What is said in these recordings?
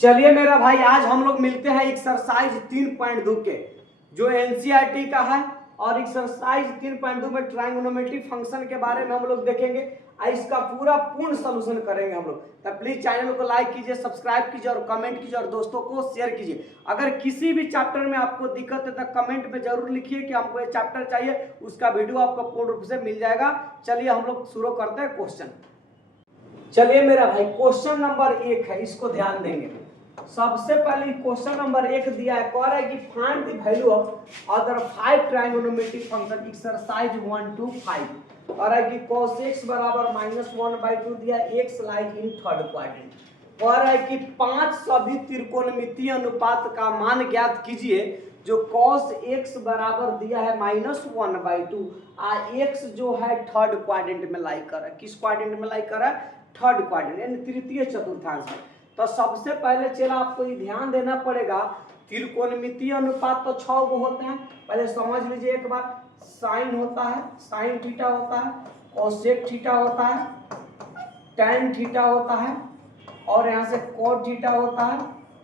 चलिए मेरा भाई, आज हम लोग मिलते हैं एक्सरसाइज 3.2 के जो एनसीईआरटी का है। और एक्सरसाइज 3.2 में ट्राइगोनोमेट्री फंक्शन के बारे में हम लोग देखेंगे और इसका पूरा पूर्ण सॉल्यूशन करेंगे हम लोग। तो प्लीज चैनल को लाइक कीजिए, सब्सक्राइब कीजिए और कमेंट कीजिए और दोस्तों को शेयर कीजिए। अगर किसी भी चैप्टर में आपको दिक्कत है तो कमेंट में जरूर लिखिए कि हमको ये चैप्टर चाहिए, उसका वीडियो आपको पूर्ण रूप से मिल जाएगा। चलिए हम लोग शुरू करते हैं क्वेश्चन। चलिए मेरा भाई, क्वेश्चन नंबर 1 है, इसको ध्यान देंगे। सबसे पहले क्वेश्चन नंबर 1 दिया है, कह रहा है कि find the value of other 5 trigonometric function exercise 1 to 5। कह रहा है कि cos x बराबर -1/2 दिया, x lies in third quadrant. कह रहा है कि 5 सभी त्रिकोणमितीय अनुपात का मान ज्ञात कीजिए जो cos x बराबर दिया है -1/2 x जो है थर्ड क्वाड्रेंट में लाई कर रहा है। किस क्वाड्रेंट में लाई कर रहा है? थर्ड क्वाड्रेंट यानी तृतीय चतुर्थांश में। तो सबसे पहले चला आपको ये ध्यान देना पड़ेगा, त्रिकोणमितीय अनुपात तो 6 गो होते हैं। पहले समझ लीजिए एक बार, साइन होता है, साइन थीटा होता है, कोसेक थीटा होता है, टैन थीटा होता है, और यहाँ से कोट थीटा होता है,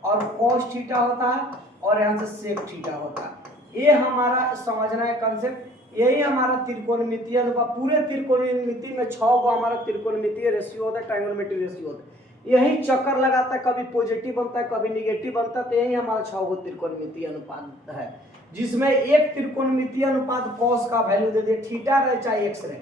और कोस थीटा होता है, और यहाँ से सेक थीटा होता है। ये हमारा समझना है कंसेप्ट। यही हमारा त्रिकोणमितीय अनुपात, पूरे त्रिकोणमिति में 6 गो हमारा त्रिकोणमितीय रेशियो होता है, ट्राइगोनोमेट्रिक रेशियो होता है। यही चक्कर लगाता है, कभी पॉजिटिव बनता है कभी निगेटिव बनता है। तो यही हमारा 6 गो त्रिकोणमितीय अनुपात है, जिसमें एक त्रिकोणमितीय अनुपात कॉस का वैल्यू दे दिए, थीटा रहे चाहे एक्स रहे।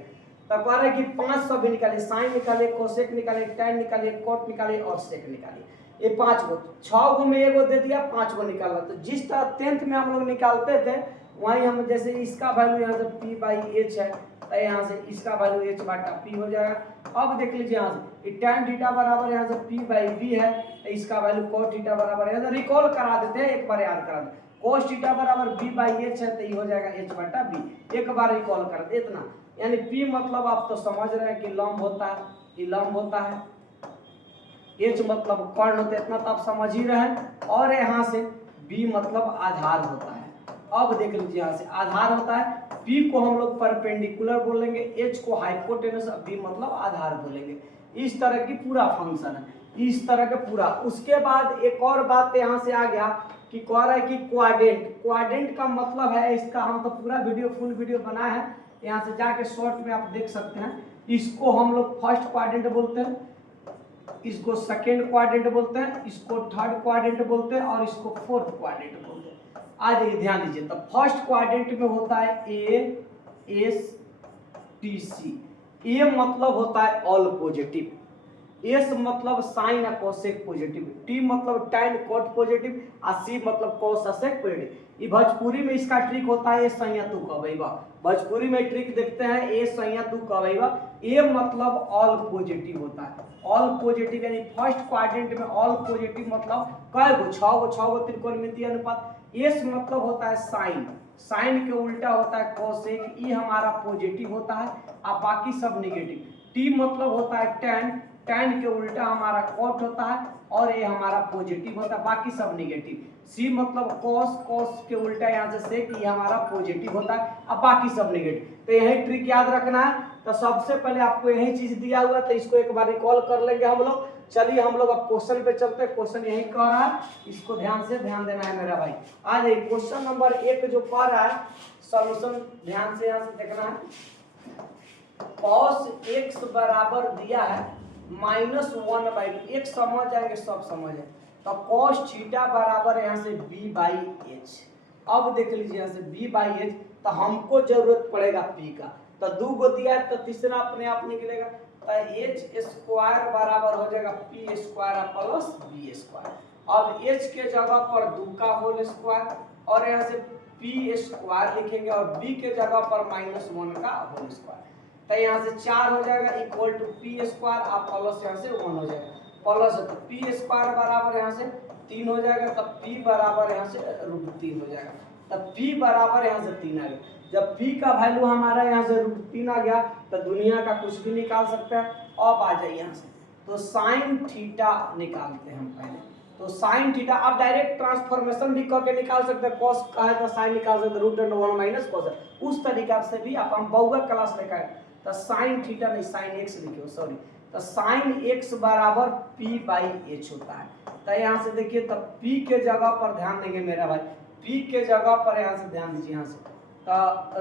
तब कह रहे कि 5 सभी निकालिए, साइन निकालिए, कोसेक निकालिए, टैन निकालिए, कोट निकालिए और सेक निकालिए। ये 5 गो, 6 गो में एगो दे दिया, 5 गो निकालना। तो जिस तरह 10th में हम लोग निकालते थे, वहीं हम जैसे इसका वैल्यू यहाँ से p/h है, तो यहाँ से इसका वैल्यू h/p हो जाएगा। अब देख लीजिए यहाँ से tan थीटा बराबर यहाँ से p/v है, तो इसका वैल्यू cos थीटा बराबर यहाँ से रिकॉल करा देते हैं, एक बार याद करा दें। cos थीटा बराबर v/h है, तो ये हो जाएगा h/v। एक बार रिकॉल कर दे इतना, यानी p मतलब आप तो समझ रहे हैं कि लंब होता है, ये लंब होता है, h मतलब कर्ण होता है, इतना तो आप समझ ही रहे हैं। और यहाँ से b मतलब आधार होता है। अब देख लीजिए यहाँ से आधार होता है, p को हम लोग परपेंडिकुलर बोलेंगे, h को हाइपोटेनस, b मतलब आधार बोलेंगे। इस तरह की पूरा फंक्शन है, इस तरह के पूरा। उसके बाद एक और बात यहाँ से आ गया कि कह रहा है कि क्वाड्रेंट। क्वाड्रेंट का मतलब है, इसका हम तो पूरा वीडियो फुल वीडियो बना है, यहाँ से जाके शॉर्ट में आप देख सकते हैं। इसको हम लोग फर्स्ट क्वाड्रेंट बोलते हैं, इसको सेकेंड क्वाड्रेंट बोलते हैं, इसको थर्ड क्वाड्रेंट बोलते हैं, और इसको फोर्थ क्वाड्रेंट बोलते हैं। आज ये ध्यान दीजिए, तो फर्स्ट क्वाड्रेंट में होता है ए एस टी सी। ए मतलब होता है ऑल पॉजिटिव, एस मतलब साइन या कोसेक पॉजिटिव, टी मतलब टैन कोट पॉजिटिव, और सी मतलब कोस सेक पॉजिटिव। ये भोजपुरी में इसका ट्रिक होता है, ए सैया तू कहबा। भोजपुरी में ट्रिक देखते हैं, ए सैया तू कहबा। ए मतलब ऑल पॉजिटिव होता है, ऑल पॉजिटिव यानी फर्स्ट क्वाड्रेंट में ऑल पॉजिटिव मतलब कई गो? 6 गो त्रिकोणमितीय अनुपात। एस मतलब होता है साइन, साइन के उल्टा होता है कोसेक, ये हमारा पॉजिटिव होता है और बाकी सब नेगेटिव। टी मतलब होता है टैन, टैन के उल्टा हमारा कोट होता है और ये हमारा पॉजिटिव होता है, बाकी सब नेगेटिव। सी मतलब कॉस, कॉस के उल्टा यहाँ से सेक, ये हमारा पॉजिटिव होता है और बाकी सब नेगेटिव। तो यही ट्रिक याद रखना है। तो सबसे पहले आपको यही चीज दिया हुआ है, तो इसको एक बार रिकॉल कर लेंगे हम लोग। चलिए हम लोग अब क्वेश्चन पे चलते हैं। क्वेश्चन यही कह रहा है, इसको ध्यान से ध्यान देना है मेरा भाई। आ जाइए, क्वेश्चन नंबर 1 जो कह रहा है, सॉल्यूशन ध्यान से यहाँ से देखना है। cos x बराबर दिया है -1/2, एक समझ जाएंगे सब समझ है। तो cos थीटा बराबर यहाँ से b/h। अब देख लीजिए यहाँ से b/h, तो हमको जरूरत पड़ेगा p का, तो 2 गो दिया है तो तीसरा अपने आप निकलेगा। तो h स्क्वायर बराबर हो जाएगा p square plus b square. अब h के जगह पर 2 का होल स्क्वायर, और यहाँ से p स्क्वायर लिखेंगे, और b के जगह पर -1 का होल स्क्वायर। तो यहाँ से 4 हो जाएगा इक्वल टू p स्क्वायर, आप प्लस यहाँ से 1 हो जाएगा, प्लस तो p स्क्वायर बराबर यहाँ से 3 हो जाएगा, तब p बराबर यहाँ से √3 हो जाएगा। तब p बराबर यहाँ से 3 आ गया। जब p का वैल्यू हमारा यहाँ से √3 आ गया, तो दुनिया का कुछ भी निकाल सकते हैं। अब आ जाइए यहाँ से, तो साइन थीटा निकालते हैं हम पहले। तो साइन थीटा आप डायरेक्ट ट्रांसफॉर्मेशन भी करके निकाल सकते हैं, cos का है तो साइन निकाल सकते हैं, √1 - cos। उस तरीका से भी आप हम बहुगा क्लास में करें, तो साइन थीटा नहीं साइन एक्स लिखे, सॉरी। तो साइन एक्स बराबर p/h होता है। तो तो यहाँ से देखिए तब P के जगह पर ध्यान देंगे मेरा भाई, P के जगह पर यहाँ से ध्यान दीजिए, यहाँ से तो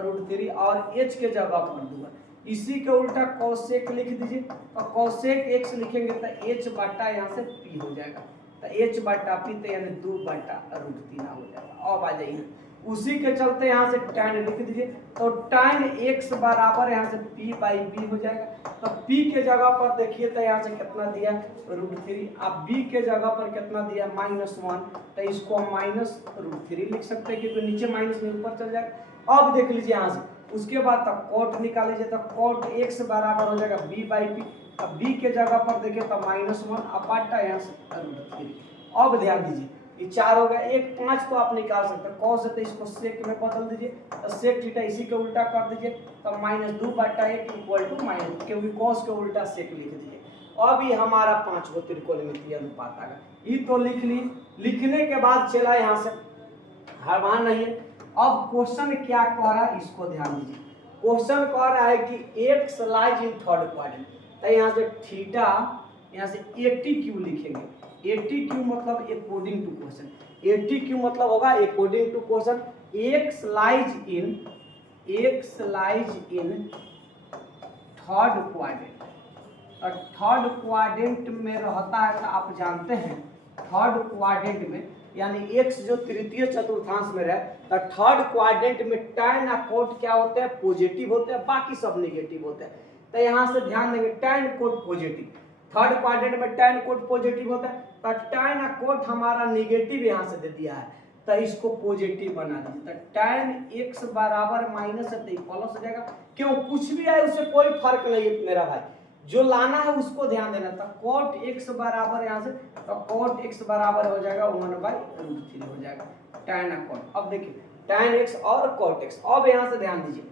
√3 और H के जगह पर दूंगा, इसी के उल्टा कोसेक लिख दीजिए, तो कोसेक x लिखेंगे तो H बटा यहाँ से P हो जाएगा, तो H बटा P तो यानी 2 बटा √3 हो जाएगा। अब आ जाइए उसी के चलते यहाँ से tan लिख दीजिए, तो tan x बराबर यहाँ से P/B हो जाएगा, तो P के जगह पर देखिए तो यहाँ से कितना दिया √3, अब B के जगह पर कितना दिया -1, तो इसको -√3 लिख सकते हैं क्योंकि नीचे माइनस में ऊपर चल जाएगा। अब देख लीजिए यहाँ से उसके बाद तक cot निकाल लीजिए, तो cot x बराबर हो जाएगा B/P, अब B के जगह पर देखिए तो -1 अब बटा यहाँ से √3। अब ध्यान दीजिए ये 4 हो गया, एक 5 तो आप निकाल सकते हैं, cos है तो इसको sec में बदल दीजिए, तो sec थीटा इसी के उल्टा कर दीजिए, तो -2 बटा 1 इक्वल टू -, क्योंकि cos के उल्टा sec लिख दीजिए। अब ये हमारा 5 को त्रिकोणमितीय अनुपात आ गया, ये तो लिख ली। लिखने के बाद चला यहाँ से हरमान नहीं है। अब क्वेश्चन क्या कह रहा है इसको ध्यान दीजिए, क्वेश्चन कह रहा है कि x lies in third quadrant, तो यहाँ से थीटा यहाँ से 80q लिखेंगे, 80q मतलब अकॉर्डिंग टू क्वेश्चन, 80q मतलब होगा according to question, x lies in third quadrant, और थर्ड क्वाड्रेंट में रहता है तो आप जानते हैं थर्ड क्वाड्रेंट में यानी x जो तृतीय चतुर्थांश में रहे, तो थर्ड क्वाड्रेंट में tan और cot क्या होते हैं पॉजिटिव होते हैं, बाकी सब नेगेटिव होते हैं। तो यहाँ से ध्यान देंगे tan cot positive, third quadrant में tan cot पॉजिटिव होता है, तो tan और cot हमारा नेगेटिव यहाँ से दे दिया है, तो इसको पॉजिटिव बना दीजिए, तो tan x बराबर माइनस है तो प्लस हो जाएगा, क्यों कुछ भी है उससे कोई फर्क नहीं है मेरा भाई, जो लाना है उसको ध्यान देना था। cot x बराबर यहाँ से, तो cot x बराबर हो जाएगा 1/√3 हो जाएगा tan और cot। अब देखिए tan x और cot x, अब यहाँ से ध्यान दीजिए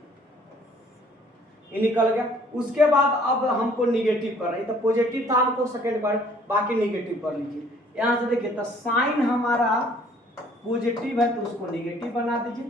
ये निकल गया। उसके बाद अब हमको निगेटिव कर रहा है, तो पॉजिटिव था हमको सेकंड पर, बाकी निगेटिव कर लीजिए। यहाँ से देखिए तो साइन हमारा पॉजिटिव है तो उसको निगेटिव बना दीजिए,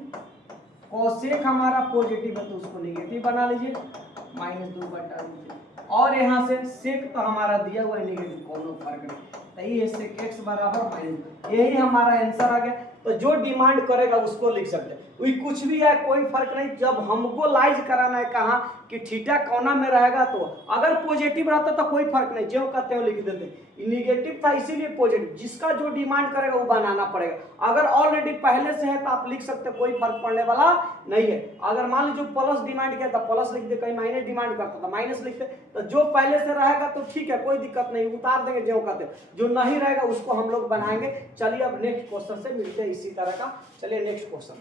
कोसेक हमारा पॉजिटिव है तो उसको निगेटिव बना लीजिए -2 बटा √3, और यहाँ से सेक तो हमारा दिया हुआ है नेगेटिव, कोनो फर्क नहीं, तो ये सेक x बराबर -2, यही हमारा आंसर आ गया। तो जो डिमांड करेगा उसको लिख सकते हैं, वही कुछ भी है कोई फर्क नहीं, जब हमको लाइज कराना है कहाँ कि थीटा कोना में रहेगा, तो अगर पॉजिटिव रहता तो कोई फर्क नहीं, जो कहते हो लिख देते, निगेटिव था इसीलिए पॉजिटिव, जिसका जो डिमांड करेगा वो बनाना पड़ेगा। अगर ऑलरेडी पहले से है तो आप लिख सकते, कोई फर्क पड़ने वाला नहीं है। अगर मान लीजिए प्लस डिमांड किया था प्लस लिख दे, कहीं माइनस डिमांड करता था माइनस लिखते, तो जो पहले से रहेगा तो ठीक है कोई दिक्कत नहीं, उतार देंगे जो कहते हैं, जो नहीं रहेगा उसको हम लोग बनाएंगे। चलिए अब नेक्स्ट क्वेश्चन से मिलते हैं इसी तरह का। चलिए नेक्स्ट क्वेश्चन,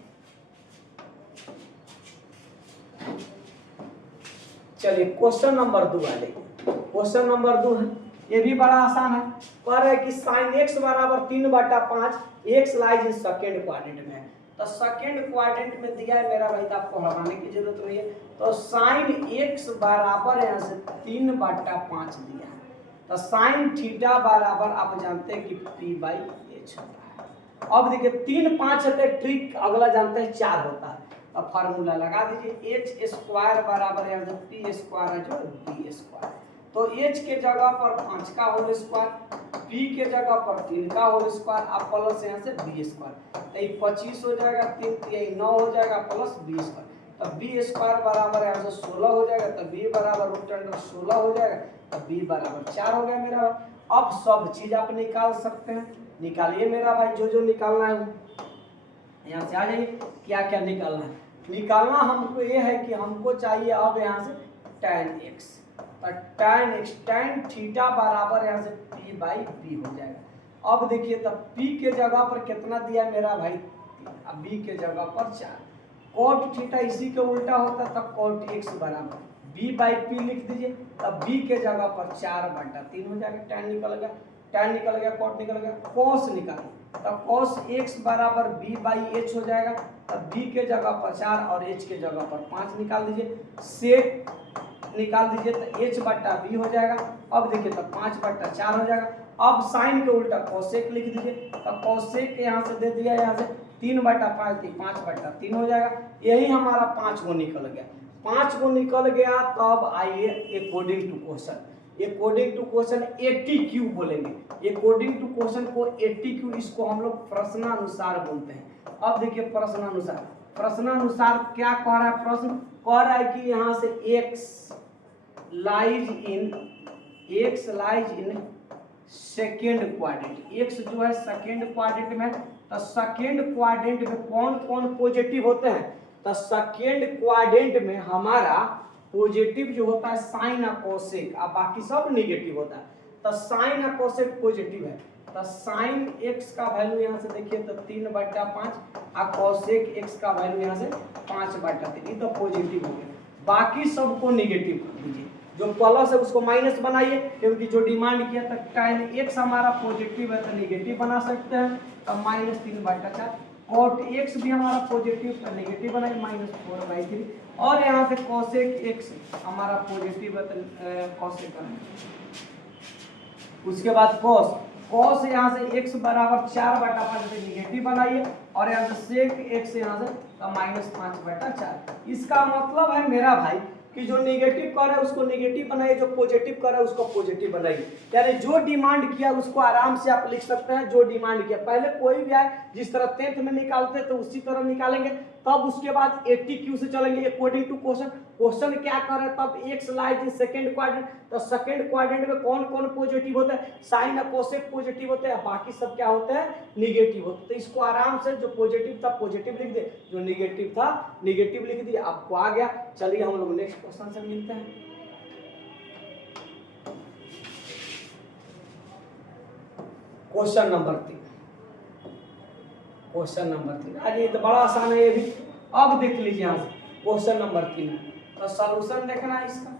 चलिए क्वेश्चन नंबर 2 आ जाइए। क्वेश्चन नंबर 2 है, ये भी बड़ा आसान है, कह रहे हैं कि साइन x बराबर 3/5 x lies in second quadrant में है, तो सेकेंड क्वाड्रेंट में दिया है मेरा भाई, तो आपको हटाने की जरूरत नहीं है, तो साइन x बराबर यहाँ से 3/5 दिया है, तो साइन थीटा बराबर आप जानते हैं कि P/H होता है। अब देखिए 3 5 है तो ट्रिक अगला जानते हैं 4 होता है, अब फार्मूला लगा दीजिए, h² बराबर यहाँ से P² है जो B², तो h के जगह पर 5 का होल स्क्वायर, p के जगह पर 3 का होल स्क्वायर, आप प्लस यहाँ से B², तो ये 25 हो जाएगा, 3 9 हो जाएगा प्लस B², तो B² बराबर यहाँ से 16 हो जाएगा, तो B बराबर √16 हो जाएगा, तो B बराबर 4 हो गया मेरा भाई। अब सब चीज आप निकाल सकते हैं, निकालिए मेरा भाई, जो जो निकालना है यहाँ से आ जाइए। क्या क्या निकालना है, निकालना हमको ये है कि हमको चाहिए अब यहाँ से tan x, और tan x tan थीटा बराबर यहाँ से P/B हो जाएगा। अब देखिए तब P के जगह पर कितना दिया मेरा भाई, अब B के जगह पर 4, cot थीटा इसी के उल्टा होता है, तब cot x बराबर B/P लिख दीजिए, तब B के जगह पर 4/3 हो जाएगा, tan निकल गया, tan निकल गया, cot निकल गया, cos निकालिए, तब cos x बराबर B/H हो जाएगा, तब B के जगह पर 4 और H के जगह पर 5 निकाल दीजिए, sec निकाल दीजिए तो H/B हो जाएगा। अब देखिए तब 5/4 हो जाएगा। अब साइन के उल्टा कोसेक लिख दीजिए, तो कोसेक यहाँ से दे दिया, यहाँ से 3/5 थी 5/3 हो जाएगा। यही हमारा 5 गो निकल गया, 5 गो निकल गया। तब आइए according to question, according to question 80Q बोलेंगे, अकॉर्डिंग टू क्वेश्चन को 80Q, इसको हम लोग प्रश्नानुसार बोलते हैं। अब देखिए प्रश्नानुसार, प्रश्नानुसार क्या कह रहा है, प्रश्न कह रहा है कि यहाँ से x lies in second quadrant, x जो है सेकेंड क्वाड्रेंट में, तो सेकेंड क्वाड्रेंट में कौन कौन पॉजिटिव होते हैं, तो सेकेंड क्वाड्रेंट में हमारा पॉजिटिव जो होता है साइन और कोसेक, और बाकी सब नेगेटिव होता है। तो साइन और कोसेक पॉजिटिव है, तो साइन x का वैल्यू यहाँ से देखिए तो 3/5 और कोसेक x का वैल्यू यहाँ से 5/3, ये तो पॉजिटिव हो गया। बाकी सबको नेगेटिव कर दीजिए, जो प्लस है उसको माइनस बनाइए, क्योंकि जो डिमांड किया था tan x हमारा पॉजिटिव है तो नेगेटिव बना सकते हैं, तो -3/4। cot x भी हमारा पॉजिटिव तो नेगेटिव बनाए -4/3, और यहाँ से cosec x हमारा पॉजिटिव है तो cosec बनाए। उसके बाद cos यहाँ से x बराबर 4/5 से नेगेटिव बनाइए, और यहाँ से sec x यहाँ से -5/4। इसका मतलब है मेरा भाई कि जो नेगेटिव कर रहा है उसको नेगेटिव बनाइए, जो पॉजिटिव कर रहा है उसको पॉजिटिव बनाइए। यानी जो डिमांड किया उसको आराम से आप लिख सकते हैं, जो डिमांड किया। पहले कोई भी आए, जिस तरह 10th में निकालते तो उसी तरह निकालेंगे, तब उसके बाद 80Q से चलेंगे अकॉर्डिंग टू क्वेश्चन। क्वेश्चन क्या कर रहे हैं, तब x lies in second quadrant, तो सेकंड क्वाड्रेंट में कौन कौन पॉजिटिव होता है, साइन और कोसेक पॉजिटिव होते हैं, बाकी सब क्या होते हैं, नेगेटिव होते हैं। तो इसको आराम से जो पॉजिटिव था पॉजिटिव लिख दे, जो नेगेटिव था नेगेटिव लिख दिया, आपको आ गया। चलिए हम लोग नेक्स्ट क्वेश्चन से मिलते हैं। क्वेश्चन नंबर 3, क्वेश्चन नंबर 3, अरे ये तो बड़ा आसान है ये भी। अब देख लीजिए यहाँ से क्वेश्चन नंबर 3, तो सॉल्यूशन देखना है इसका।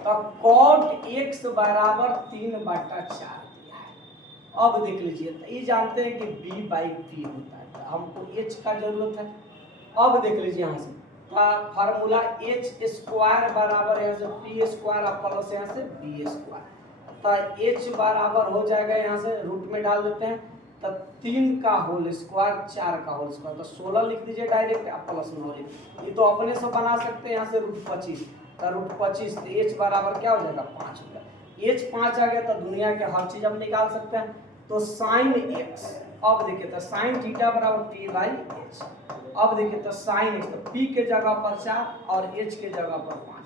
तो cot x बराबर 3/4 दिया है। अब देख लीजिए, तो ये जानते हैं कि b/p होता है, तो हमको h का जरूरत है। अब देख लीजिए यहाँ से फार्मूला h² बराबर यहाँ से p² और प्लस यहाँ से b², तो h बराबर हो जाएगा, यहाँ से रूट में डाल देते हैं, तो 3 का होल स्क्वायर 4 का होल स्क्वायर, तो 16 लिख दीजिए डायरेक्ट, प्लस 9 लिख, ये तो अपने से बना सकते हैं। यहाँ से √25, तो √25, तो h बराबर क्या हो जाएगा 5 होगा। h 5 आ गया तो दुनिया के हर चीज हम निकाल सकते हैं। तो साइन x, अब देखिए तो साइन थीटा बराबर p/h। अब देखिए तो साइन x, तो p के जगह पर 4 और h के जगह पर 5।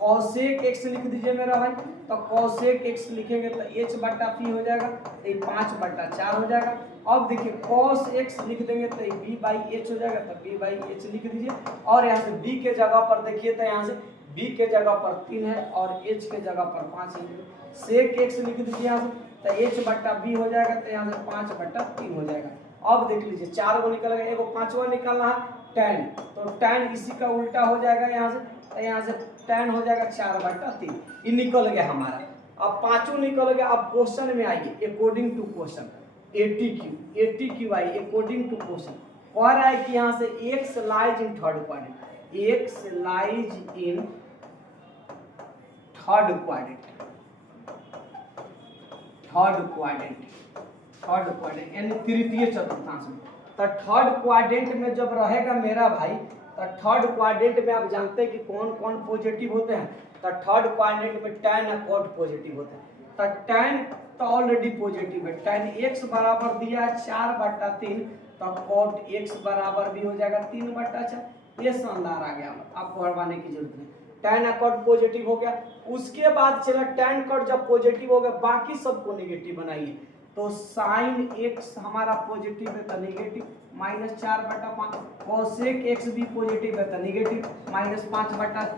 cosec x लिख दीजिए मेरा भाई, तो cosec x लिखेंगे तो h/p हो जाएगा, तो ये 5/4 हो जाएगा। अब देखिए cos x लिख देंगे तो ये b/h हो जाएगा, तो b/h लिख दीजिए, और यहाँ से b के जगह पर देखिए तो यहाँ से b के जगह पर 3 है और h के जगह पर 5 है, sec x लिख दीजिए यहाँ से, तो h/b हो जाएगा, तो यहाँ से 5/3 हो जाएगा। अब देख लीजिए 4 को निकल गया, एगो 5वां निकालना है tan, तो tan इसी का उल्टा हो जाएगा यहाँ से, तो यहाँ से tan हो जाएगा 4/3, ये निकल गया हमारा। अब 5 निकल गया। अब क्वेश्चन में आइए, अकॉर्डिंग टू क्वेश्चन 80Q आई, अकॉर्डिंग टू क्वेश्चन कह रहा है कि यहाँ से x lies in third quadrant, x lies in third quadrant, यानी तृतीय चतुर्थांश में। तो थर्ड क्वाड्रेंट में जब रहेगा मेरा भाई, तो थर्ड क्वाड्रेंट में आप जानते हैं कि कौन कौन पॉजिटिव होते हैं, तो थर्ड क्वाड्रेंट में tan और cot पॉजिटिव होते हैं। तो tan तो ऑलरेडी पॉजिटिव है, tan x बराबर दिया है 4/3, तो cot x बराबर भी हो जाएगा 3/4। ये शानदार आ गया, आपको हड़वाने की जरूरत नहीं। tan और cot पॉजिटिव हो गया। उसके बाद चला tan cot जब पॉजिटिव हो गया, बाकी सबको नेगेटिव बनाइए, तो साइन x हमारा पॉजिटिव है तो नेगेटिव -4/5, cosec x भी पॉजिटिव है तो नेगेटिव -5/,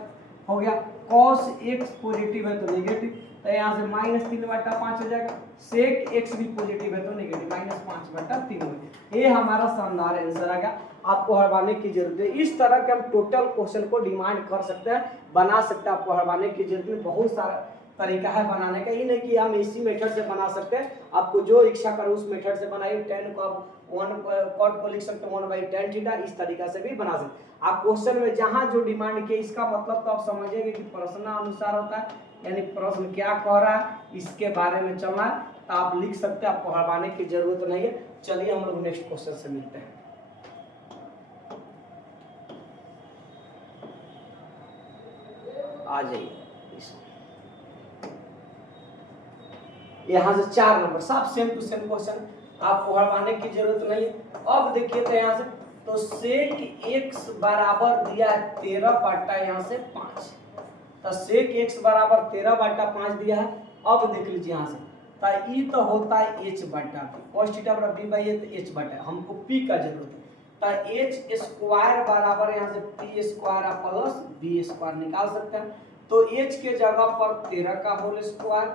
हो गया। cos x पॉजिटिव है तो नेगेटिव, तो यहाँ से -3/5 हो जाएगा। sec x भी पॉजिटिव है तो नेगेटिव -5/3 हो गया। ये हमारा शानदार आंसर आ गया, आपको हड़वाने की जरूरत है। इस तरह के हम टोटल क्वेश्चन को डिमांड कर सकते हैं, बना सकते हैं, आपको हड़वाने की जरूरत नहीं। बहुत सारा तरीका है बनाने का, ये नहीं कि हम इसी मेथड से बना सकते हैं, आपको जो इच्छा करो उस मेथड से बनाइए। tan को आप 1 cot को लिख सकते हैं 1/tan थीटा, इस तरीका से भी बना सकते हैं। आप क्वेश्चन में जहां जो डिमांड किए, इसका मतलब तो आप समझेंगे कि प्रश्न अनुसार होता है, यानी प्रश्न क्या कह रहा है इसके बारे में चलना है, तो आप लिख सकते हैं, आपको हड़वाने की जरूरत नहीं है। चलिए हम लोग नेक्स्ट क्वेश्चन से मिलते हैं। आ जाइए इसको यहाँ से 4 नंबर, सब सेम टू सेम क्वेश्चन, आपको हड़वाने की जरूरत नहीं है। अब देखिए तो यहाँ से तो सेक x बराबर दिया है 13 यहाँ से 5, तो सेक x बराबर 13/5 दिया है। अब देख लीजिए यहाँ से तो ई तो होता है h बटा p, cos थीटा बराबर b बाई ए, तो h बटा, हमको p का जरूरत है, तो h स्क्वायर बराबर यहाँ से p square plus b square निकाल सकते हैं। तो h के जगह पर 13 का होल स्क्वायर,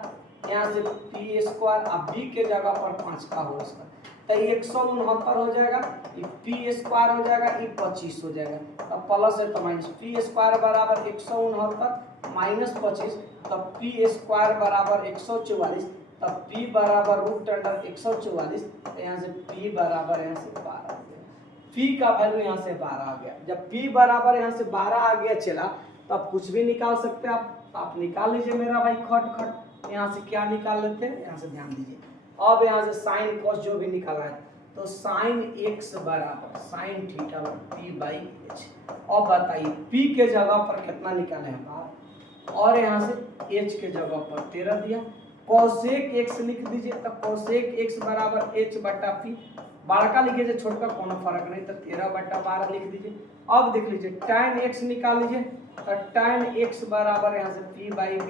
यहाँ से p स्क्वायर, अब b के जगह पर 5 का होल स्क्वायर, तो 169 हो जाएगा, ये p स्क्वायर हो जाएगा, ये 25 हो जाएगा, अब प्लस है तो माइनस, p स्क्वायर बराबर 169 माइनस 25, तब p स्क्वायर बराबर 144, तब p बराबर रूट अंडर 144, तो यहाँ से p बराबर यहाँ से 12 आ गया, p का वैल्यू यहाँ से 12 आ गया। जब p बराबर यहाँ से 12 आ गया चला, तब कुछ भी निकाल सकते हैं आप निकाल लीजिए मेरा भाई खट खट। यहाँ से क्या निकाल लेते हैं, यहाँ से ध्यान दीजिए, अब यहाँ से साइन कॉस जो भी निकाला है, तो साइन x बराबर sine theta p by h। अब बताइए p के जगह पर कितना निकाले हैं 12, और यहाँ से h के जगह पर 13 दिया, कोसेक x लिख दीजिए, तो कोसेक x बराबर h बटा p, बड़का लिखिए छोटका कोनो फर्क नहीं, तो 13/12 लिख दीजिए। अब देख लीजिए tan x निकाल लीजिए, तो tan x बराबर यहाँ से p बाई b,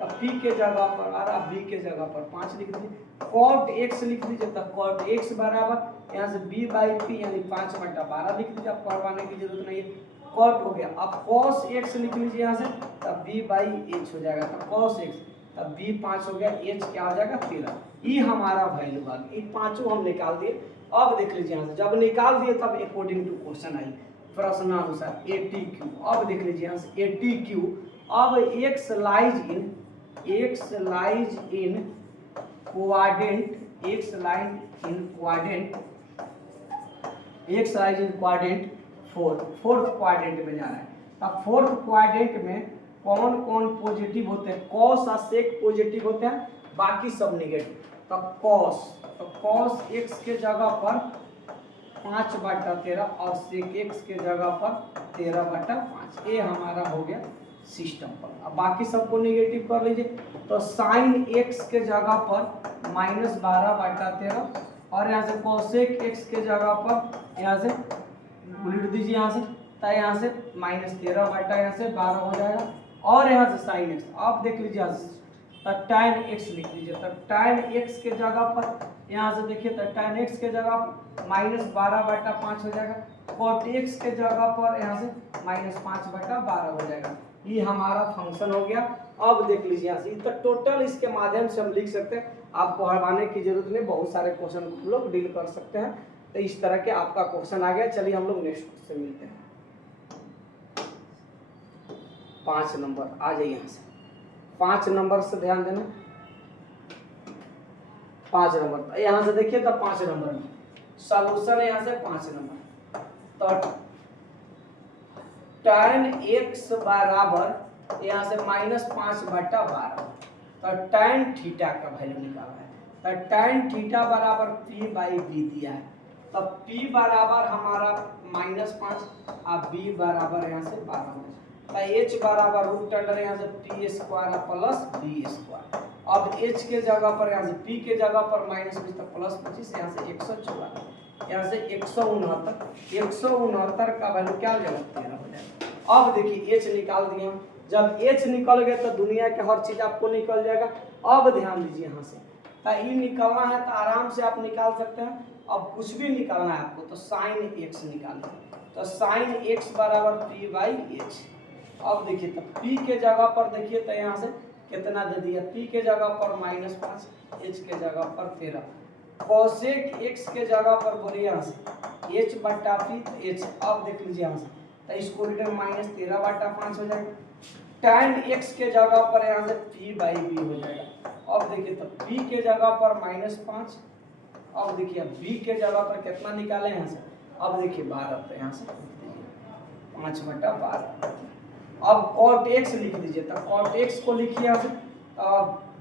तो p के जगह पर और b के जगह पर 5 लिख दीजिए। cot x लिख दीजिए, तो cot x बराबर यहाँ से b बाई p यानी 5/12 लिख दीजिए, आपको हटाने की जरूरत नहीं है, cot हो गया। अब cos x लिख लीजिए यहाँ से, तब b बाई h हो जाएगा, तो cos x, तब b 5 हो गया, h क्या हो जाएगा 13, ये हमारा वैल्यू आ गया, ये पांचों हम निकाल दिए। अब देख लीजिए यहाँ से जब निकाल दिए तब अकॉर्डिंग टू क्वेश्चन आई प्रश्नानुसार ATQ। अब देख लीजिए यहाँ से ATQ, अब x lies in quadrant fourth quadrant में जा रहा है। अब फोर्थ क्वाड्रेंट में कौन कौन पॉजिटिव होते हैं, कॉस और सेक पॉजिटिव होते हैं, बाकी सब नेगेटिव। तब कॉस x के जगह पर 5/13 और सेक x के जगह पर 13/5, ये हमारा हो गया सिस्टम पर। अब बाकी सबको नेगेटिव कर लीजिए, तो साइन x के जगह पर -12/13, और यहाँ से कोसेक x के जगह पर यहाँ से उलट दीजिए यहाँ से, तो यहाँ से -13/12 हो जाएगा, और यहाँ से साइन x। आप देख लीजिए यहाँ से तो tan x लिख लीजिए, तो tan x के जगह पर यहाँ से देखिए तो tan x के जगह पर -12/5 हो जाएगा, cot x के जगह पर यहाँ से -5/12 हो जाएगा। ये हमारा फंक्शन हो गया। अब देख लीजिए यहाँ से तो टोटल इसके माध्यम से हम लिख सकते हैं, आपको हड़वाने की जरूरत नहीं, बहुत सारे क्वेश्चन हम लोग डील कर सकते हैं। तो इस तरह के आपका क्वेश्चन आ गया। चलिए हम लोग नेक्स्ट से मिलते हैं। 5 नंबर आ जाइए यहाँ से, 5 नंबर से ध्यान देना। 5 नंबर यहाँ से देखिए तो 5 नंबर में सॉल्यूशन है यहाँ से 5 नंबर। तो tan x बराबर यहाँ से -5/12, तो tan थीटा का वैल्यू निकाला है, तो tan थीटा बराबर p बाई b दिया है, तब p बराबर हमारा -5 और b बराबर यहाँ से 12 हो, तो h बराबर रूट अंडर यहाँ से p square plus b square. अब h के जगह पर यहाँ से p के जगह पर -20 तो +25, यहाँ से 144, यहाँ से 169 का वैल्यू क्या हो जाएगा 13 हो जाएगा। अब देखिए h निकाल दिया, जब h निकल गया तो दुनिया के हर चीज आपको निकल जाएगा। अब ध्यान दीजिए यहाँ से, तो ये निकलना है तो आराम से आप निकाल सकते हैं। अब कुछ भी निकालना है आपको तो साइन x निकालिए, तो साइन x बराबर p बाई h। अब देखिए तो p के जगह पर देखिए तो यहाँ से कितना दे दिया, p के जगह पर -5, h के जगह पर 13, कोसेक x के जगह पर बोलिए यहाँ से h बटा p h। अब देख लीजिए यहाँ से तो इसको रिटर्न -13/5 हो जाएगा। tan x के जगह पर यहाँ से p बाई b हो जाएगा। अब देखिए तो p के जगह पर -5, अब देखिए b के जगह पर कितना निकाले यहाँ से, अब देखिए 12, तो यहाँ से 5/12। अब cot x लिख दीजिए, तो cot x को लिखिए यहाँ से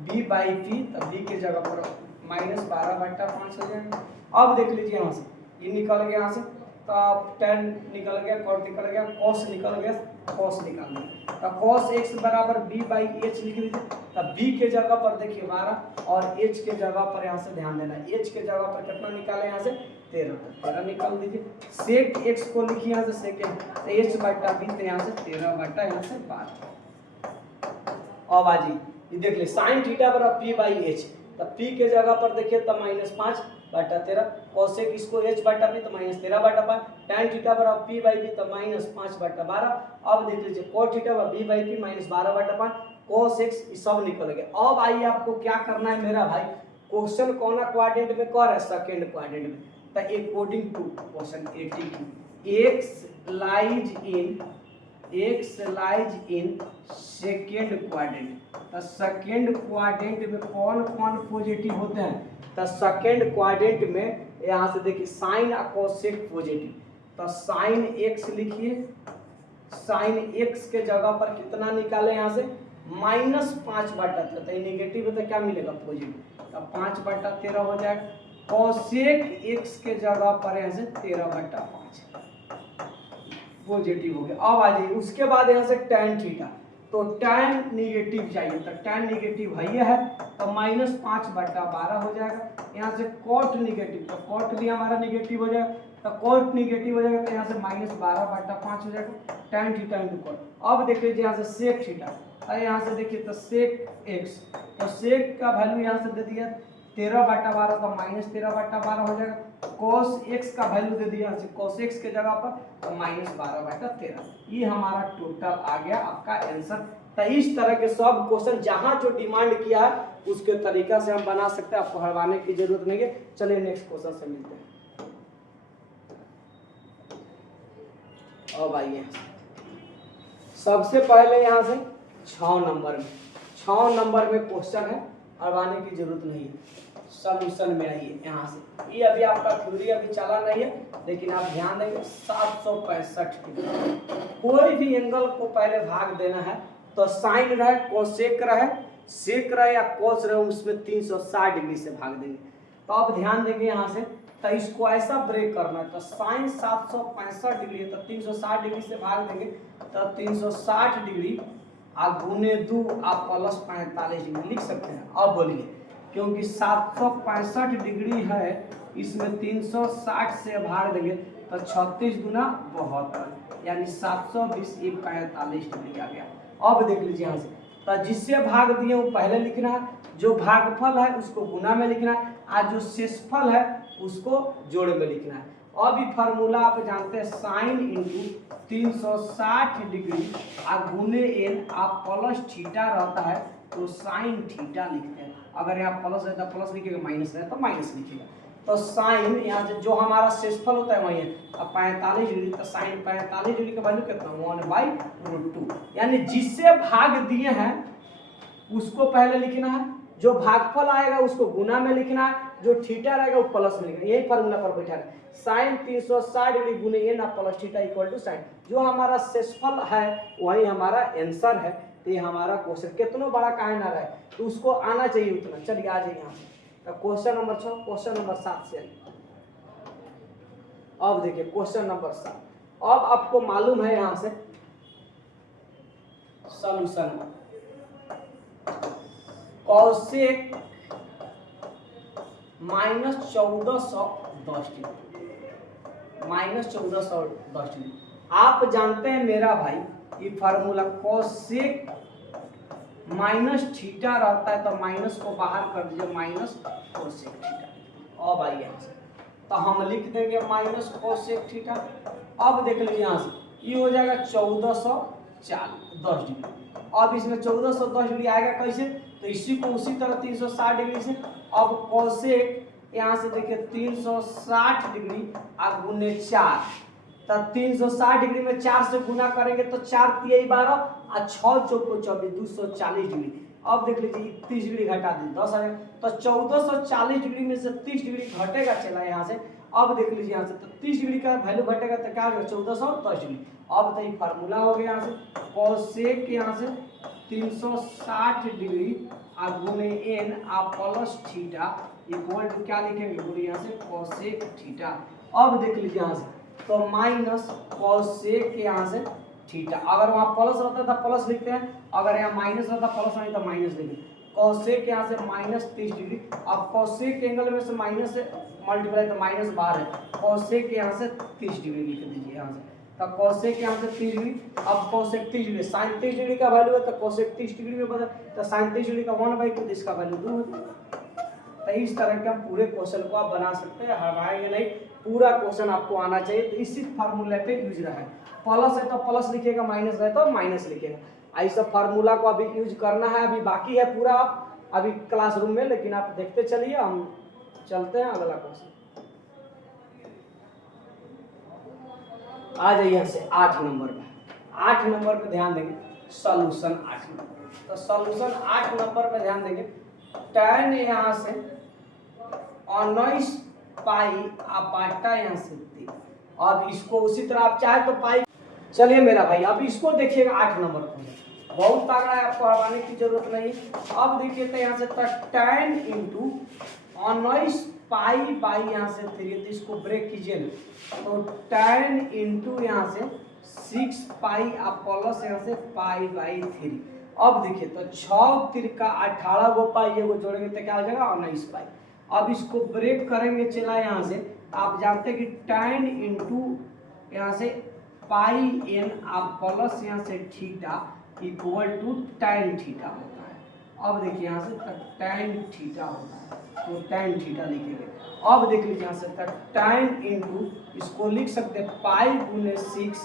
b बाई p, तो b के जगह पर -12/5 हो जाएगा। अब देख लीजिए यहाँ से ये निकल गया यहाँ से, तो tan निकल गया, cot निकल गया, cos निकल गया, cos निकाल गया। तो cos x बराबर b बाई h लिख लीजिए। तो b के जगह पर देखिए 12 और h के जगह पर यहाँ से ध्यान देना, h के जगह पर कितना निकाले यहाँ से 13 निकाल दीजिए। sec x को लिखिए यहाँ से sec h बटा b, तो यहाँ से 13 बटा यहाँ से 12। अब आजी ये देख ले sin थीटा बराबर p बाई h, तो p के जगह पर देखिए तो -5 बटा 13, कोसेक इसको h बटा b तो -13 बटा 5, tan थीटा बराबर p बाई b तो -5 बटा 12। अब देख लीजिए cot थीटा बराबर b बाई p -12 बटा 5, cos x सब निकल गया। अब आइए आपको क्या करना है मेरा भाई, क्वेश्चन कौन क्वाड्रेंट में कर रहा है, सेकंड क्वाड्रेंट में। तो according to question 82 x lies in second quadrant. तो सेकंड क्वाड्रेंट में कौन कौन पॉजिटिव होते हैं, तो सेकंड क्वाड्रेंट में यहाँ से देखिए साइन और कोसेक पॉजिटिव। तो साइन x लिखिए, साइन x के जगह पर कितना निकाले यहाँ से -5 बटा 13, तो नेगेटिव है तो क्या मिलेगा पॉजिटिव, तो 5 बटा 13 हो जाएगा। कोसेक x के जगह पर यहाँ से 13 बटा 5 पॉजिटिव हो गया। अब आ जाइए उसके बाद यहाँ से tan थीटा, तो tan निगेटिव चाहिए, तो tan निगेटिव है तो -5 बटा 12 हो जाएगा। यहाँ से cot निगेटिव, तो cot भी हमारा निगेटिव हो जाएगा, तो cot निगेटिव हो जाएगा तो यहाँ से -12 बटा 5 हो जाएगा, tan थीटा इंटू cot। अब देख लीजिए यहाँ से sec थीटा, और यहाँ से देखिए तो sec x, तो sec का वैल्यू यहाँ से दे दिया 13 बटा 12 तो -13 बटा 12 हो जाएगा। cos x का वैल्यू दे दिया cos x के जगह पर तो -12 बटा 13। ये हमारा टोटल आ गया आपका आंसर। तो इस तरह के सब क्वेश्चन जहां जो डिमांड किया है उसके तरीका से हम बना सकते हैं, आपको हड़वाने की जरूरत नहीं है। चलिए नेक्स्ट क्वेश्चन से मिलते हैं। अब आइए सबसे पहले यहाँ से 6 नंबर में क्वेश्चन है, हड़वाने की जरूरत नहीं है। सॉल्यूशन में आइए यहाँ से, ये अभी आपका थ्योरी अभी चला नहीं है, लेकिन आप ध्यान देंगे 765 डिग्री कोई भी एंगल को पहले भाग देना है तो साइन रहे, कोसेक रहे, सेक रहे या कोस रहे, उसमें 360 डिग्री से भाग देंगे। तो अब ध्यान देंगे यहाँ से, तो इसको ऐसा ब्रेक करना है, तो साइन 765 डिग्री है तो 360 डिग्री से भाग देंगे, तो 360 डिग्री आप गुने 2 आप प्लस 45 डिग्री लिख सकते हैं। अब बोलिए क्योंकि 765 डिग्री है, इसमें 360 से भाग देंगे तो 36 गुना 72 यानी 720 45 डिग्री आ गया। अब देख लीजिए यहाँ से, तो जिससे भाग दिए वो पहले लिखना है, जो भागफल है उसको गुना में लिखना है, और जो शेषफल है उसको जोड़ में लिखना है। अब ये फार्मूला आप जानते हैं, साइन इंटू 360 डिग्री और गुने एन आप प्लस थीटा रहता है तो साइन थीटा लिखते हैं। अगर यहाँ प्लस है तो प्लस लिखिएगा, माइनस है तो माइनस लिखिएगा। तो साइन यहाँ से जो हमारा शेषफल होता है वही है, अब 45 डिग्री, तो साइन 45 डिग्री का वैल्यू कितना 1/√2, यानी जिससे भाग दिए हैं उसको पहले लिखना है, जो भागफल आएगा उसको गुना में लिखना है, जो थीटा रहेगा वो प्लस में लिखना है। यही फार्मूला पर बैठा है, साइन 360 डिग्री गुने n plus theta equal to sine. जो हमारा शेषफल है वही हमारा आंसर है। तो ये हमारा क्वेश्चन कितना बड़ा काहे ना रहे तो उसको आना चाहिए उतना। चलिए आ जाइए यहाँ से, तो क्वेश्चन नंबर 6, क्वेश्चन नंबर 7 से आइए। अब देखिए क्वेश्चन नंबर 7, अब आपको मालूम है यहाँ से सॉल्यूशन कोसेक -1410 डिग्री। आप जानते हैं मेरा भाई ये फार्मूला कोसेक माइनस थीटा रहता है, तो माइनस को बाहर कर दीजिए, माइनस कोसेक थीटा। अब आइए यहाँ से, तो हम लिख देंगे माइनस कोसेक थीटा। अब देख लीजिए यहाँ से ये हो जाएगा 1410 डिग्री। अब इसमें 1410 डिग्री आएगा कैसे, तो इसी को उसी तरह 360 डिग्री से। अब कोसेक यहाँ से देखिए 360 डिग्री और गुने 4, तो 360 डिग्री में 4 से गुना करेंगे तो 4 तिया 12 और 6 चौको 24 240 डिग्री। अब देख लीजिए 30 डिग्री घटा दी 10 आ जाएगा, तो 1440 डिग्री में से 30 डिग्री घटेगा चला यहाँ से। अब देख लीजिए यहाँ से, तो 30 डिग्री का वैल्यू घटेगा तो क्या होगा 1410 डिग्री। अब तो ये फार्मूला हो गया यहाँ से, कोसेक यहाँ से 360 डिग्री और गुने एन आप प्लस थीटा इक्वल टू क्या लिखेंगे, बोलिए यहाँ से कोसेक थीटा। अब देख लीजिए यहाँ से, तो माइनस कोसेक यहाँ से थीटा। अगर वहाँ प्लस रहता था प्लस लिखते हैं, अगर यहाँ माइनस रहता प्लस नहीं तो माइनस लिखते। कोसेक यहाँ से माइनस 30 डिग्री। अब कोसेक एंगल में से माइनस से मल्टीप्लाई तो माइनस बाहर है, कोसेक यहाँ से 30 डिग्री लिख दीजिए यहाँ से। तो कोसेक यहाँ से 30 डिग्री। अब कोसेक 30 डिग्री साइन 30 डिग्री का वैल्यू है, तो कोसेक 30 डिग्री में बदल, तो साइन 30 डिग्री का 1/2, इसका वैल्यू 2 होता है। तो इस तरह के हम पूरे क्वेश्चन को आप बना सकते हैं, हटाएंगे नहीं, पूरा क्वेश्चन आपको आना चाहिए। तो इसी फार्मूले पे यूज रहा है, प्लस है तो प्लस लिखेगा, माइनस है तो माइनस लिखेगा। ऐसा फार्मूला को अभी यूज करना है, अभी बाकी है पूरा आप अभी क्लासरूम में, लेकिन आप देखते चलिए। हम चलते हैं अगला क्वेश्चन। आ जाइए यहाँ से 8 नंबर पे। 8 नंबर पे ध्यान देंगे, सॉल्यूशन 8 नंबर। तो सॉल्यूशन 8 नंबर पे ध्यान देंगे, tan यहाँ से 19 पाई अपाटा यहाँ से 3। अब इसको उसी तरह आप चाहे तो पाई, चलिए मेरा भाई अब इसको देखिएगा 8 नंबर पर, बहुत तगड़ा है, आपको हटाने की जरूरत नहीं। अब देखिए तो यहाँ से tan इंटू 19 पाई बाई यहाँ से 3, तो इसको ब्रेक कीजिए ना, तो tan इंटू यहाँ से 6 पाई आप प्लस यहाँ से पाई बाई 3। अब देखिए तो 6 तिरका 18 गो पाई, ये वो जोड़ेंगे तो क्या हो जाएगा 19 पाई। अब इसको ब्रेक करेंगे चला यहाँ से, आप जानते हैं कि tan इंटू यहाँ से पाई n आप प्लस यहाँ से theta equal to tan theta होता है। अब देखिए यहाँ से tan थीटा होता है, तो tan थीटा लिखेंगे। अब देख लीजिए यहाँ से tan इंटू इसको लिख सकते हैं पाई गुने 6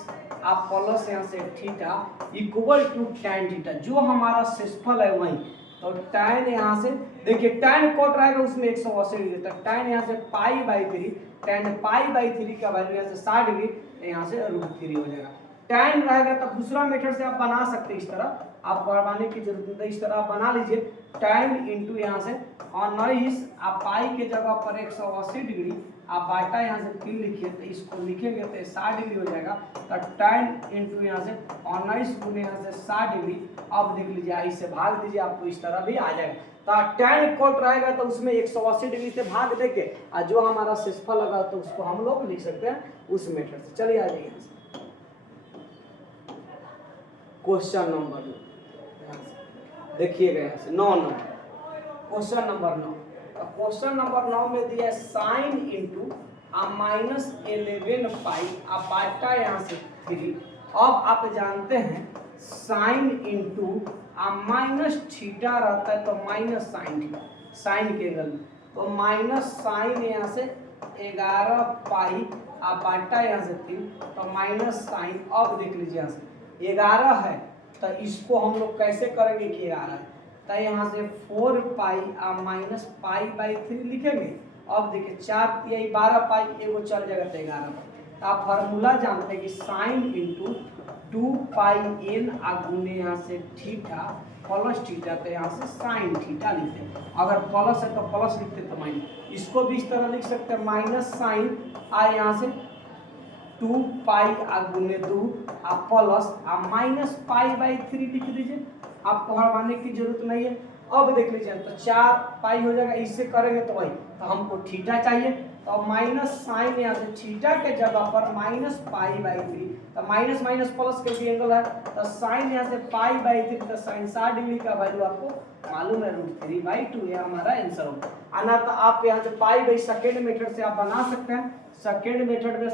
आप प्लस यहाँ से theta equal to tan theta, जो हमारा शेषफल है वही। तो tan यहाँ से देखिए tan कट रहेगा उसमें 180 डिग्री, तो tan यहाँ से pi by 3, tan pi by 3 का वैल्यू यहाँ से 60 डिग्री, यहाँ से √3 हो जाएगा। tan रहेगा तो दूसरा मेथड से आप बना सकते हैं, इस तरह आप बनाने की जरूरत नहीं, इस तरह आप बना लीजिए। tan इंटू यहाँ से 19 आप पाई के जगह पर 180 डिग्री आप बाटा यहाँ से 3 लिखिए, तो इसको लिखेंगे तो 60 डिग्री हो जाएगा। तो tan इंटू यहाँ से 19 गुने यहाँ से 60 डिग्री। अब देख लीजिए इससे भाग दीजिए, आपको इस तरह भी आ जाएगा। तो tan कोट रहेगा तो उसमें 180 डिग्री से भाग देके और जो हमारा शेषफल लगा तो उसको हम लोग लिख सकते हैं उस मेथड से। चलिए आ जाइए यहाँ से क्वेश्चन नंबर देखिएगा यहाँ से 9 number, question number 9। Question number 9 में दिया है साइन इंटू -11 पाई अपाटा यहाँ से 3। अब आप जानते हैं साइन इंटू माइनस थीटा रहता है तो माइनस साइन थीटा, साइन के एंगल में, तो माइनस साइन यहाँ से 11 पाई अपाटा यहाँ से 3, तो माइनस साइन। अब देख लीजिए यहाँ से 11 है तो इसको हम लोग कैसे करेंगे कि 11 है, तो यहाँ से 4 पाई माइनस पाई बाई 3 लिखेंगे। अब देखिए 4 तिहाई 12 पाई, एगो चल जाएगा तो 11 पाई। तो आप फार्मूला जानते हैं कि साइन इंटू 2 पाई n गुने यहाँ से थीटा प्लस थीटा, तो यहाँ से साइन थीटा लिखते हैं। अगर प्लस है तो प्लस लिखते तो माइनस, इसको भी इस तरह लिख सकते हैं माइनस साइन यहाँ से 2 पाई गुने 2 प्लस माइनस पाई बाई 3 लिख दीजिए, आपको हटाने की जरूरत नहीं है। अब देख लीजिए तो 4 पाई हो जाएगा, इससे करेंगे तो वही, तो हमको थीटा चाहिए, तो माइनस साइन यहाँ से थीटा के जगह पर माइनस पाई बाई 3, तो माइनस माइनस प्लस के भी एंगल है, तो साइन यहाँ से पाई बाई 3, तो साइन 60 डिग्री का वैल्यू आपको मालूम है √3/2, ये हमारा आंसर होगा। आना तो आप यहाँ से पाई बाई सेकेंड मेथड से आप बना सकते हैं। सेकेंड मेथड में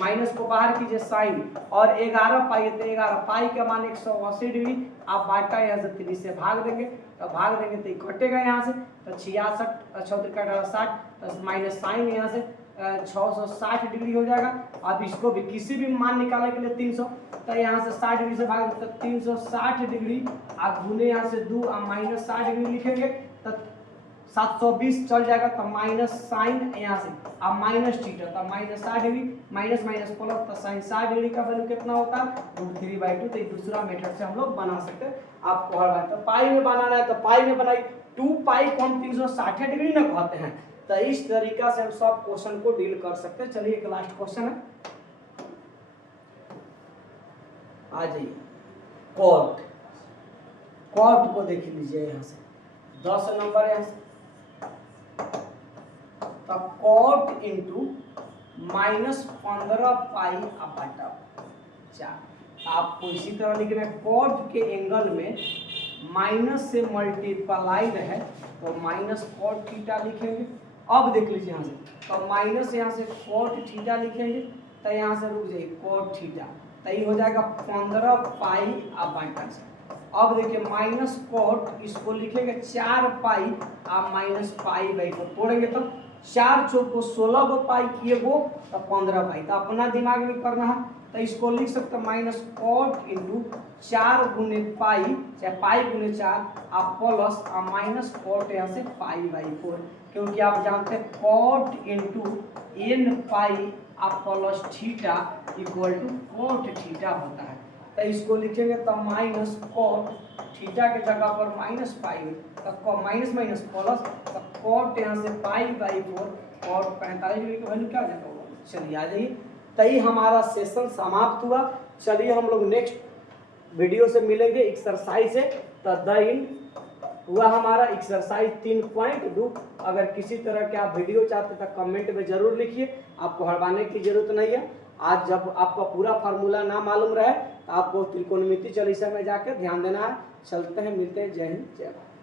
माइनस को बाहर कीजिए साइन, और 11 पाई तो 11 पाई का मान 180 डिग्री, आप बाटा यहाँ से 3 से भाग देंगे, तो भाग देंगे तो कटेगा यहाँ से, तो 66 60, तो माइनस साइन यहाँ से 660 डिग्री हो जाएगा। अब इसको भी किसी भी मान निकालने के लिए 300, तो यहाँ से 60 डिग्री से भाग तो 360 डिग्री आप गुने यहाँ से 2 माइनस 60 डिग्री लिखेंगे तो 720 चल जाएगा, तो माइनस साइन यहाँ से अब माइनस थीटा, तो minus 60 degree minus minus plus, तो साइन 60 डिग्री का वैल्यू कितना होता है √3/2। तो दूसरा मेथड से हम लोग बना सकते हैं। आपको हर बार तो पाई में बनाना है तो पाई में बनाई, 2 पाई को हम 360 डिग्री ना कहते हैं। तो इस तरीका से हम सब क्वेश्चन को डील कर सकते हैं। चलिए एक लास्ट क्वेश्चन है, आ जाइए कॉट। कॉट को देख लीजिए यहाँ से 10 नंबर है, तब कॉट इंटू -15π/4। आपको इसी तरह लिखना है कॉट के एंगल में माइनस से मल्टीप्लाइड है तो माइनस कॉट थीटा लिखेंगे। अब देख लीजिए यहाँ से, तो माइनस यहाँ से कॉट थीटा लिखेंगे तो यहाँ से रुक जाइए कॉट थीटा, तो ये हो जाएगा 15π/4। अब देखिए माइनस कॉट इसको लिखेंगे 4π/-π/4 तोड़ेंगे तो 4 चौक को 16 गो पाई किए गो तो 15 पाई, तो अपना दिमाग में करना है तो इसको लिख सकते हैं माइनस कॉट इंटू 4 गुने पाई चाहे पाई गुने 4 आप प्लस माइनस कॉट यहाँ से π/4, क्योंकि आप जानते हैं कॉट इंटू n पाई आप plus theta equal to cot theta होता है। तो इसको लिखेंगे तो माइनस कॉट थीटा के जगह पर माइनस पाई तो माइनस माइनस प्लस तो कॉट यहाँ से π/4 और 45 डिग्री की वैल्यू क्या देता होगा। चलिए आ जाइए, तभी हमारा सेशन समाप्त हुआ। चलिए हम लोग नेक्स्ट वीडियो से मिलेंगे एक्सरसाइज से। तो द हुआ हमारा एक्सरसाइज 3.2। अगर किसी तरह के आप वीडियो चाहते तो कमेंट में जरूर लिखिए, आपको हड़वाने की जरूरत नहीं है। आज जब आपका पूरा फार्मूला ना मालूम रहे तो आपको त्रिकोणमिति चालीसा में जाकर ध्यान देना है। चलते हैं, मिलते हैं, जय हिंद जय भारत।